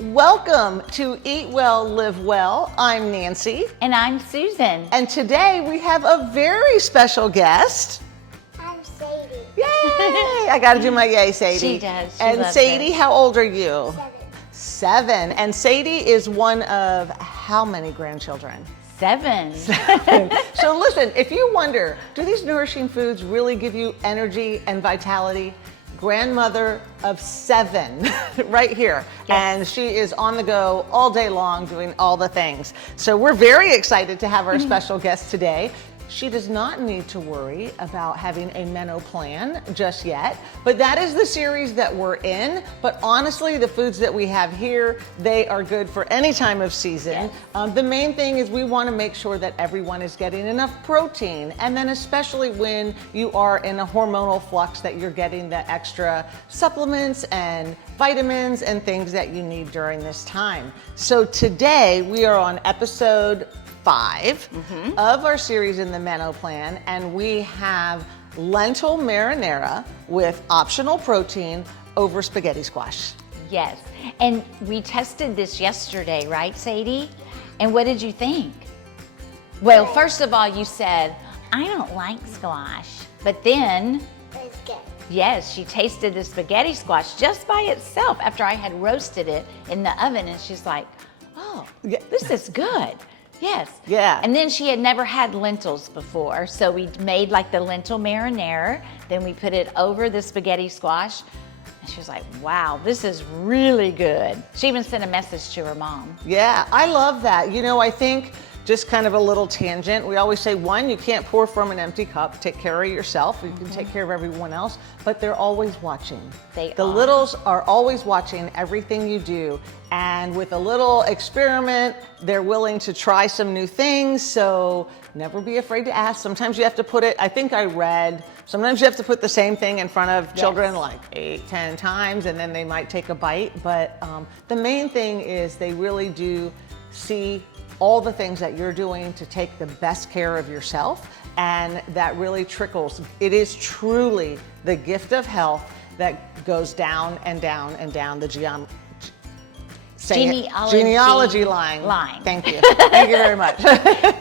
Welcome to Eat Well, Live Well. I'm Nancy. And I'm Susan. And today we have a very special guest. I'm Sadie. Yay! I got to do my yay, Sadie. She does. She and loves Sadie, it. how old are you? 7. 7. And Sadie is one of how many grandchildren? 7. So listen, if you wonder, do these nourishing foods really give you energy and vitality? Grandmother of 7 right here. Yes. And she is on the go all day long doing all the things. So we're very excited to have our special guest today. She does not need to worry about having a Meno-plan just yet, but that is the series that we're in. But honestly, the foods that we have here, they are good for any time of season. Yes. The main thing is we want to make sure that everyone is getting enough protein, and then especially when you are in a hormonal flux, that you're getting the extra supplements and vitamins and things that you need during this time. So today we are on episode 5 of our series in the Meno-plan, and we have lentil marinara with optional protein over spaghetti squash. Yes. And we tested this yesterday, right, Sadie? And what did you think? Well, first of all, you said, I don't like squash. But then, It's good. yes, she tasted the spaghetti squash just by itself after I had roasted it in the oven. And she's like, oh, this is good. Yes. Yeah. And then she had never had lentils before. So we made like the lentil marinara. Then we put it over the spaghetti squash. And she was like, wow, this is really good. She even sent a message to her mom. Yeah, I love that. You know, I think just kind of a little tangent. We always say, one, you can't pour from an empty cup. Take care of yourself. You can take care of everyone else, but they're always watching. The littles are always watching everything you do. And with a little experiment, they're willing to try some new things. So never be afraid to ask. Sometimes you have to put it, I think I read, sometimes you have to put the same thing in front of children like 8, 10 times, and then they might take a bite. But the main thing is they really do see all the things that you're doing to take the best care of yourself, and that really trickles. It is truly the gift of health that goes down and down and down the genealogy line. Thank you. Thank you very much.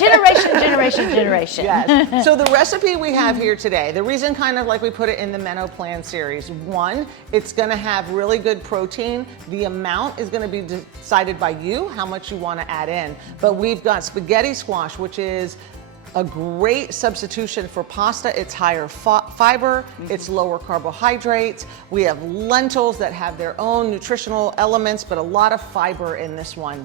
Generation. Yes. So the recipe we have here today, the reason kind of like we put it in the Meno-plan series, one, it's going to have really good protein. The amount is going to be decided by you, how much you want to add in. But we've got spaghetti squash, which is a great substitution for pasta. It's higher fiber, it's lower carbohydrates. We have lentils that have their own nutritional elements, but a lot of fiber in this one.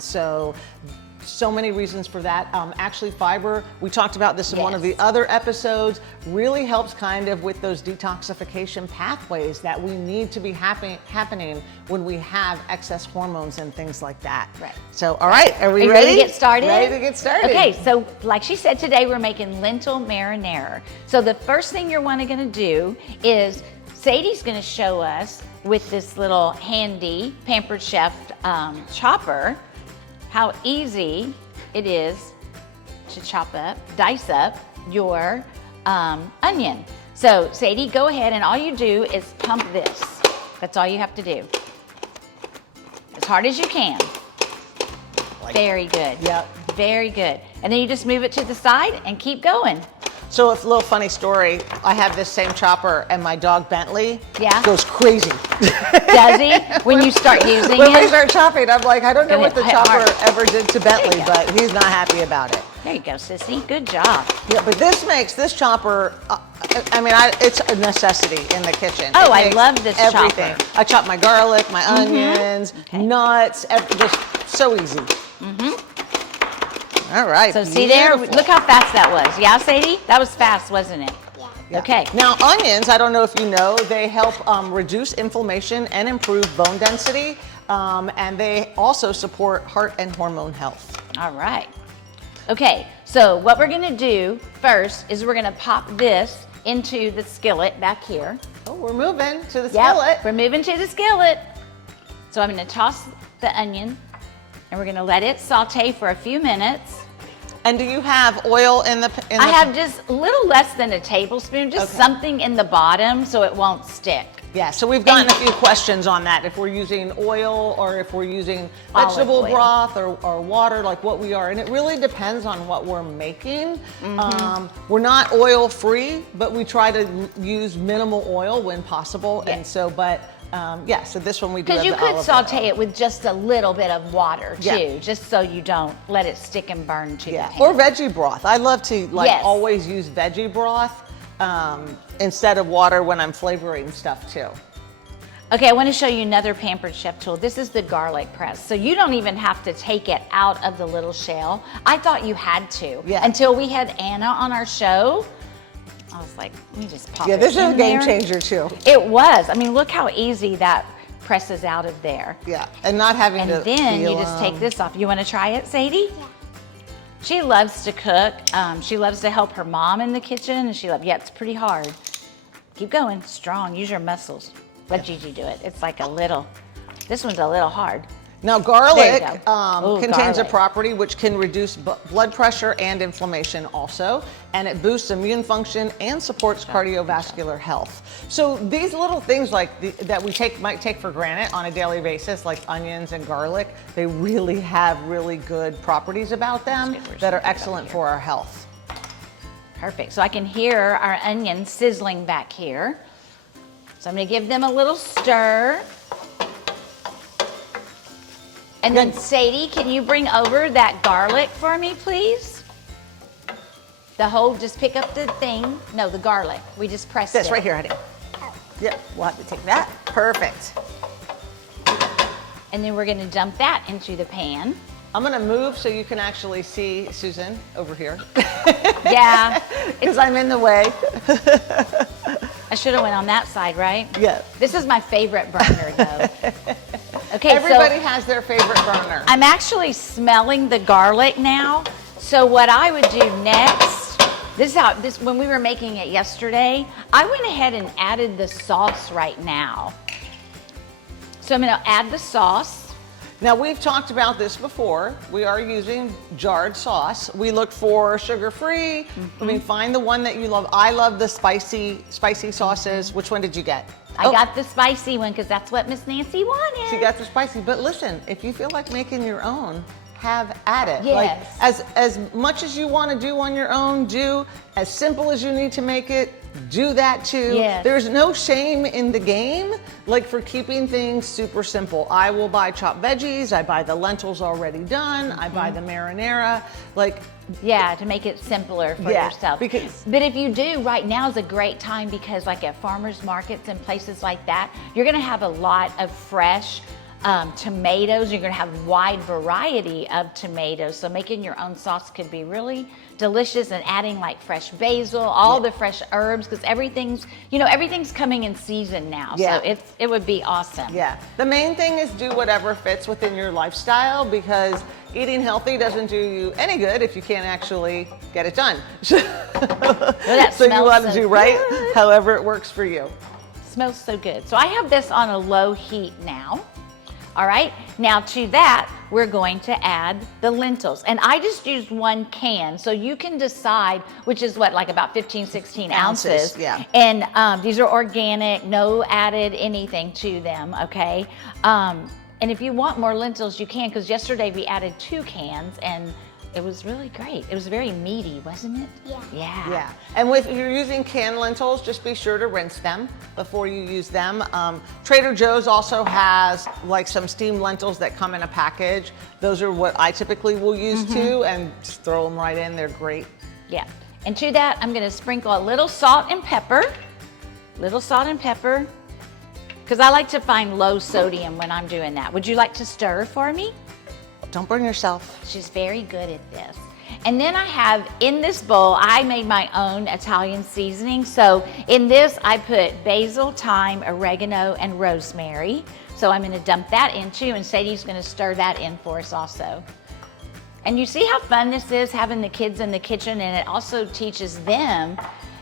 So many reasons for that. Actually, fiber, we talked about this in one of the other episodes, really helps kind of with those detoxification pathways that we need to be happening when we have excess hormones and things like that. Right. So, all right, are we ready to get started? Ready to get started. Okay, so like she said, today we're making lentil marinara. So the first thing you're going to do is Sadie's going to show us with this little handy Pampered Chef chopper how easy it is to dice up your onion. So Sadie, go ahead, and all you do is pump this. That's all you have to do. As hard as you can. Very good. Yep. Very good. And then you just move it to the side and keep going. So a little funny story, I have this same chopper and my dog Bentley goes crazy. Does he? When you start using When we it? start chopping, I'm like, I don't know Go what the ahead. chopper ever did to Bentley, There you go. but he's not happy about it. There you go, sissy. Good job. Yeah, but this makes this chopper, it's a necessity in the kitchen. Oh, It I makes love this everything. chopper. I chop my garlic, my onions, Okay. nuts, just so easy. All right, So see there? beautiful. Look how fast that was. Yeah, Sadie? That was fast, wasn't it? Yeah. Okay. Now onions, I don't know if you know, they help reduce inflammation and improve bone density, and they also support heart and hormone health. All right. Okay, so what we're gonna do first is we're gonna pop this into the skillet back here. Oh, we're moving to the Yep, skillet. we're moving to the skillet. So I'm gonna toss the onion and we're gonna let it saute for a few minutes. And do you have oil in the? I have just a little less than a tablespoon, just Okay. something in the bottom so it won't stick. Yeah, so we've gotten a few questions on that. If we're using oil or if we're using vegetable oil. broth or water, like what we are. And it really depends on what we're making. We're not oil free, but we try to use minimal oil when possible. Yes. And so, yeah, so this one we do have Because you the could olive saute oil. it with just a little bit of water too, Yeah. just so you don't let it stick and burn to the pan. Or veggie broth. I love to Yes. always use veggie broth instead of water when I'm flavoring stuff too. Okay, I want to show you another Pampered Chef tool. This is the garlic press. So you don't even have to take it out of the little shell. I thought you had to until we had Anna on our show. I was like, let me just pop it in This is a game there. changer too. It was. I mean, look how easy that presses out of there. Yeah, and not having And to then you peel just take them. this off. You want to try it, Sadie? Yeah. She loves to cook. She loves to help her mom in the kitchen, and yeah, it's pretty hard. Keep going, strong. Use your muscles. Let Gigi do it. It's like this one's a little hard. Now, garlic There you go. Ooh, contains garlic. a property which can reduce blood pressure and inflammation also, and it boosts immune function and supports cardiovascular health. So these little things that we might take for granted on a daily basis, like onions and garlic, they really have really good properties about them that are excellent for our health. Perfect. So I can hear our onions sizzling back here. So I'm going to give them a little stir. And then Sadie, can you bring over that garlic for me, please? Just pick up the thing. No, the garlic. We just pressed it. This right here, honey. Yep, we'll have to take that. Perfect. And then we're going to dump that into the pan. I'm gonna move so you can actually see Susan over here. Yeah. Because I'm in the way. I should have went on that side, right? Yeah. This is my favorite burner, though. Okay, Everybody so has their favorite burner. I'm actually smelling the garlic now. So what I would do next, when we were making it yesterday, I went ahead and added the sauce right now. So I'm gonna add the sauce. Now, we've talked about this before. We are using jarred sauce. We look for sugar-free. I mean, find the one that you love. I love the spicy sauces. Which one did you get? I got the spicy one because that's what Miss Nancy wanted. She got the spicy. But listen, if you feel like making your own, have at it. Yes. Like, as much as you want to do on your own, do. As simple as you need to make it, do that too. Yes. There's no shame in the game, like for keeping things super simple. I will buy chopped veggies. I buy the lentils already done. I buy the marinara. Yeah, to make it simpler for yourself. But if you do, right now is a great time because like at farmers markets and places like that, you're gonna have a lot of fresh tomatoes. You're gonna have wide variety of tomatoes. So making your own sauce could be really delicious, and adding like fresh basil, all the fresh herbs, because everything's coming in season now. Yeah. So it would be awesome. Yeah. The main thing is do whatever fits within your lifestyle, because eating healthy doesn't do you any good if you can't actually get it done. So you want to do right however it works for you. Smells so good. So I have this on a low heat now. All right, now to that, we're going to add the lentils. And I just used 1 can, so you can decide, which is what, like about 15, 16 ounces. Yeah. And these are organic, no added anything to them, okay? And if you want more lentils, you can, because yesterday we added 2 cans, and it was really great. It was very meaty, wasn't it? Yeah. Yeah. Yeah, and if you're using canned lentils, just be sure to rinse them before you use them. Trader Joe's also has like some steamed lentils that come in a package. Those are what I typically will use too, and just throw them right in. They're great. Yeah, and to that, I'm gonna sprinkle a little salt and pepper. Because I like to find low sodium when I'm doing that. Would you like to stir for me? Don't burn yourself. She's very good at this. And then I have, in this bowl, I made my own Italian seasoning. So in this, I put basil, thyme, oregano, and rosemary. So I'm gonna dump that in too, and Sadie's gonna stir that in for us also. And you see how fun this is, having the kids in the kitchen, and it also teaches them,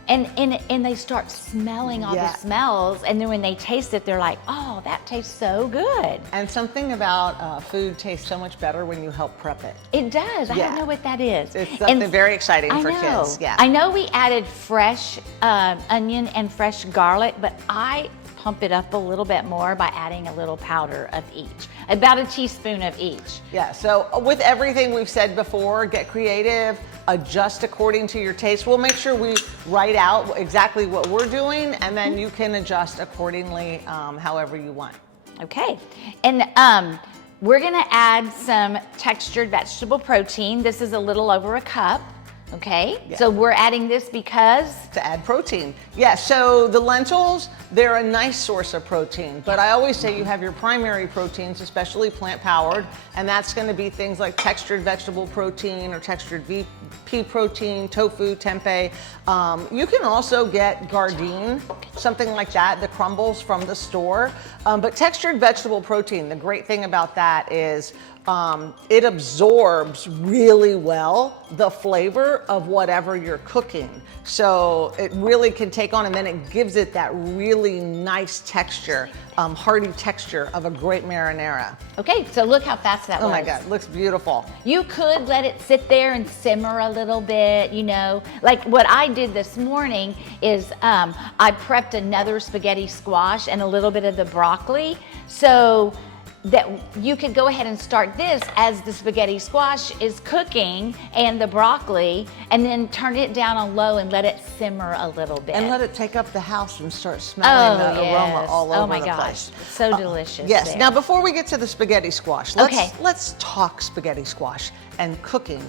and they start smelling all the smells, and then when they taste it, they're like, oh, that tastes so good. And something about food tastes so much better when you help prep it. It does. I don't know what that is. It's something very exciting for kids. Yeah. I know we added fresh onion and fresh garlic, but I pump it up a little bit more by adding a little powder of each, about a teaspoon of each. Yeah, so with everything we've said before, get creative, adjust according to your taste. We'll make sure we write out exactly what we're doing, and then you can adjust accordingly however you want. Okay, and we're gonna add some textured vegetable protein. This is a little over a cup, okay? Yeah. So we're adding this because? To add protein. Yeah, so the lentils, they're a nice source of protein, but I always say you have your primary proteins, especially plant-powered, and that's gonna be things like textured vegetable protein or textured pea protein, tofu, tempeh. You can also get Gardein, something like that, the crumbles from the store. But textured vegetable protein, the great thing about that is it absorbs really well the flavor of whatever you're cooking. So it really can take on, and then it gives it that really nice texture, hearty texture of a great marinara. Okay, so look how fast that was. Oh my God, looks beautiful. You could let it sit there and simmer a little bit, you know. Like what I did this morning is I prepped another spaghetti squash and a little bit of the broccoli. So that you could go ahead and start this as the spaghetti squash is cooking and the broccoli, and then turn it down on low and let it simmer a little bit. And let it take up the house and start smelling the aroma all over the place. It's so delicious. Yes. there. Now, before we get to the spaghetti squash, let's talk spaghetti squash and cooking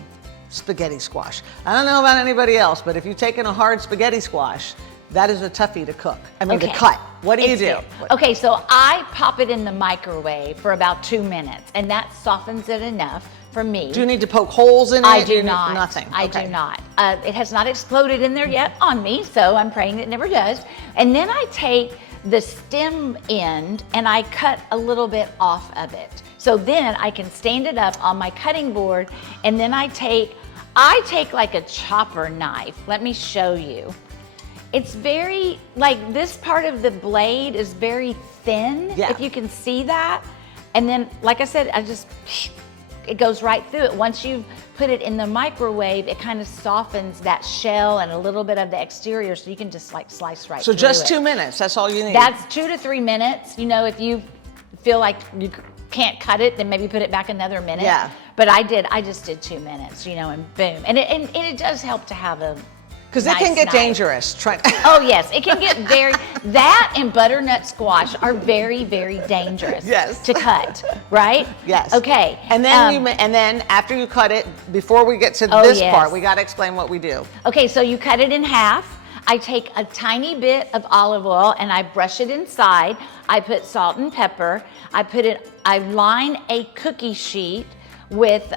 spaghetti squash. I don't know about anybody else, but if you've taken a hard spaghetti squash, that is a toughie to cook. I mean, to cut. What do you do? Okay, so I pop it in the microwave for about 2 minutes, and that softens it enough for me. Do you need to poke holes in it? I do not. Nothing. I do not. It has not exploded in there yet on me, so I'm praying it never does. And then I take the stem end and I cut a little bit off of it. So then I can stand it up on my cutting board, and then I take like a chopper knife. Let me show you. It's very, like this part of the blade is very thin, if you can see that. And then, like I said, it goes right through it. Once you put it in the microwave, it kind of softens that shell and a little bit of the exterior, so you can just like slice right through it. So just 2 minutes, that's all you need? That's 2 to 3 minutes. You know, if you feel like you can't cut it, then maybe put it back another minute. Yeah. But I just did 2 minutes, you know, and boom. And it does help to have a Because it can get dangerous. Oh yes, it can get that and butternut squash are very, very dangerous to cut, right? Yes. Okay. And then and then after you cut it, before we get to this part, we got to explain what we do. Okay, so you cut it in half. I take a tiny bit of olive oil and I brush it inside. I put salt and pepper. I line a cookie sheet with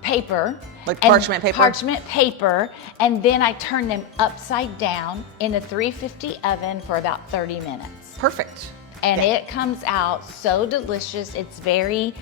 paper. Like parchment paper? Parchment paper, and then I turn them upside down in a 350 oven for about 30 minutes. Perfect. And it comes out so delicious. It's very,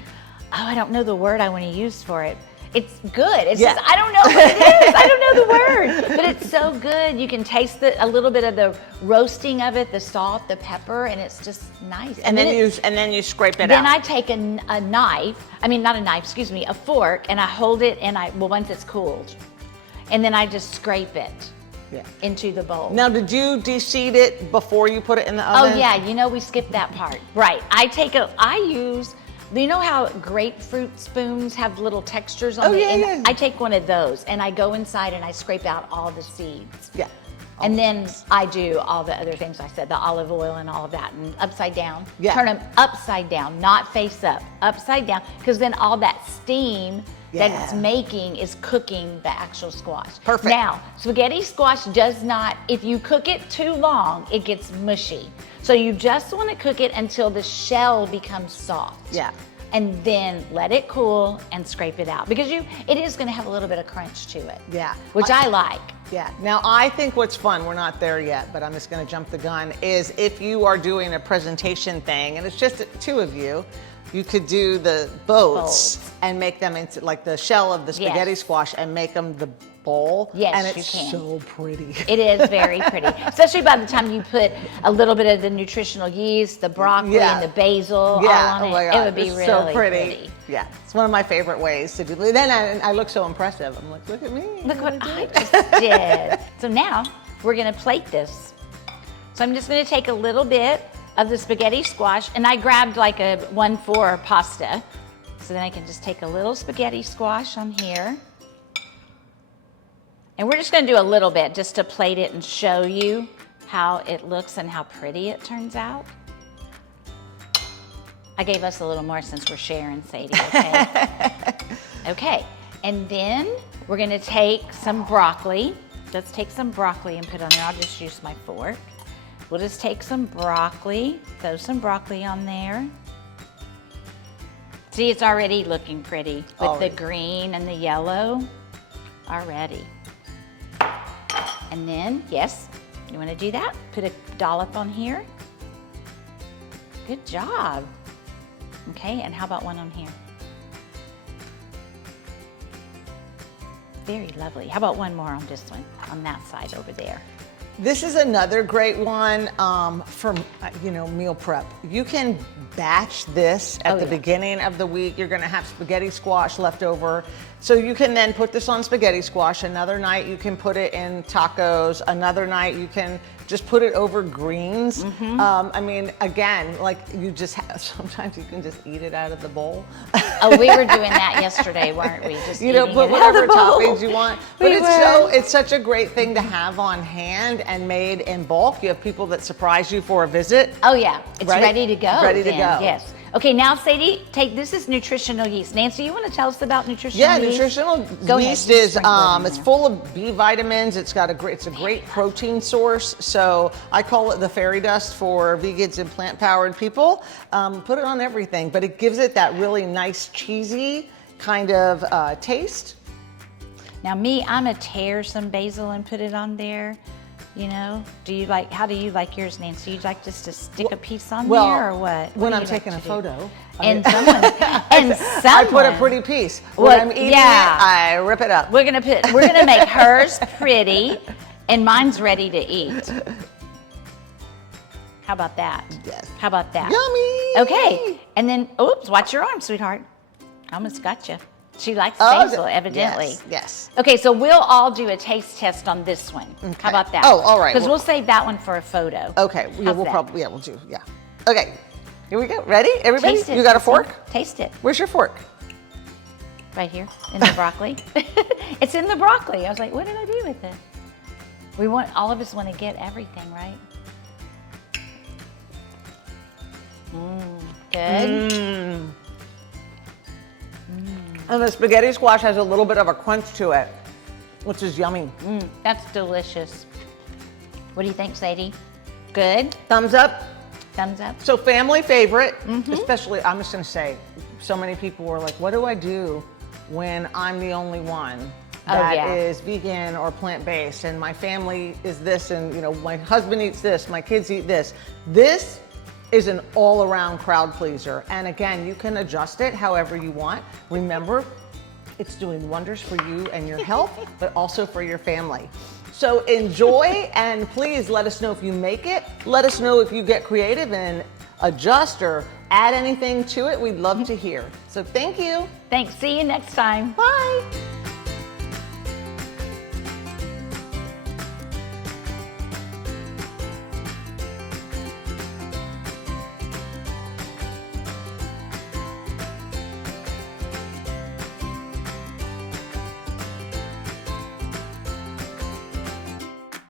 I don't know the word I want to use for it. It's good. It's just, I don't know what it is. I don't know the word, but it's so good. You can taste a little bit of the roasting of it, the salt, the pepper, and it's just nice. And then you scrape it out. Then I take a knife, not a knife, excuse me, a fork, and I hold it, and once it's cooled, and then I just scrape it into the bowl. Now, did you de-seed it before you put it in the oven? Oh yeah, we skipped that part. Right. You know how grapefruit spoons have little textures on the end? Yeah. I take one of those and I go inside and I scrape out all the seeds. Yeah. And then I do all the other things I said, the olive oil and all of that, and upside down. Yeah. Turn them upside down, not face up, upside down, because then all that steam that it's making is cooking the actual squash. Perfect. Now, spaghetti squash does not, if you cook it too long, it gets mushy. So you just want to cook it until the shell becomes soft. Yeah. And then let it cool and scrape it out, because it is going to have a little bit of crunch to it. Yeah. Which I like. Yeah. Now, I think what's fun, we're not there yet, but I'm just going to jump the gun, is if you are doing a presentation thing and it's just 2 of you, you could do the boats and make them into like the shell of the spaghetti squash and make them the bowl. Yes, and it's you can. so pretty. It is very pretty, especially by the time you put a little bit of the nutritional yeast, the broccoli, and the basil all on it. God. It would be it's really so pretty. Yeah, it's one of my favorite ways to do. Then I look so impressive. I'm like, look at me. Look what I just did. So now we're gonna plate this. So I'm just gonna take a little bit of the spaghetti squash, and I grabbed like a 1/4 pasta. So then I can just take a little spaghetti squash on here. And we're just gonna do a little bit just to plate it and show you how it looks and how pretty it turns out. I gave us a little more since we're sharing, Sadie, okay? Okay, and then we're gonna take some broccoli. Let's take some broccoli and put on there. I'll just use my fork. We'll just take some broccoli, throw some broccoli on there. See, it's already looking pretty with the green and the yellow already. And then, yes, you wanna do that? Put a dollop on here. Good job. Okay, and how about one on here? Very lovely. How about one more on this one, on that side over there? This is another great one for meal prep. You can batch this at the beginning of the week. You're gonna have spaghetti squash left over. So you can then put this on spaghetti squash. Another night you can put it in tacos. Another night you can just put it over greens. I mean, again, like you just have, sometimes you can just eat it out of the bowl. Oh, we were doing that yesterday, weren't we? Just you know, eating put it out of whatever the bowl. toppings you want. But it's such a great thing to have on hand and made in bulk. You have people that surprise you for a visit. Oh yeah, it's Right? ready to go. Ready to then. go. Yes. Okay, now Sadie, this is nutritional yeast. Nancy, you want to tell us about nutritional yeast? Yeah, nutritional Go ahead, yeast you is sprinkle it in it's there. full of B vitamins. It's a great protein source. So I call it the fairy dust for vegans and plant-powered people. Put it on everything, but it gives it that really nice cheesy kind of taste. Now me, I'm gonna tear some basil and put it on there. You know, how do you like yours, Nancy? You like just to stick a piece on there or what? When do I'm you like taking to a do? photo. And I put a pretty piece. When Well, I'm eating yeah. it, I rip it up. We're gonna make hers pretty, and mine's ready to eat. How about that? Yes. How about that? Yummy. Okay, and then, oops, watch your arm, sweetheart. I almost got you. She likes Oh, basil, evidently. Yes. Okay, so we'll all do a taste test on this one. Okay. How about that? Oh, all right. Because we'll save that one for a photo. Okay. Yeah, How's we'll that? probably we'll do. Yeah. Okay. Here we go. Ready? Everybody? Taste it. You got a Nancy. fork? Taste it. Where's your fork? Right here in the broccoli. It's in the broccoli. I was like, what did I do with it? All of us want to get everything, right? Good. And the spaghetti squash has a little bit of a crunch to it, which is yummy. That's delicious. What do you think, Sadie? Good? Thumbs up. Thumbs up? So family favorite, especially, I'm just gonna say, so many people were like, what do I do when I'm the only one that is vegan or plant-based and my family is this and my husband eats this, my kids eat this. This is an all-around crowd pleaser. And again, you can adjust it however you want. Remember, it's doing wonders for you and your health, but also for your family. So enjoy, and please let us know if you make it. Let us know if you get creative and adjust or add anything to it. We'd love to hear. So thank you. Thanks. See you next time. Bye.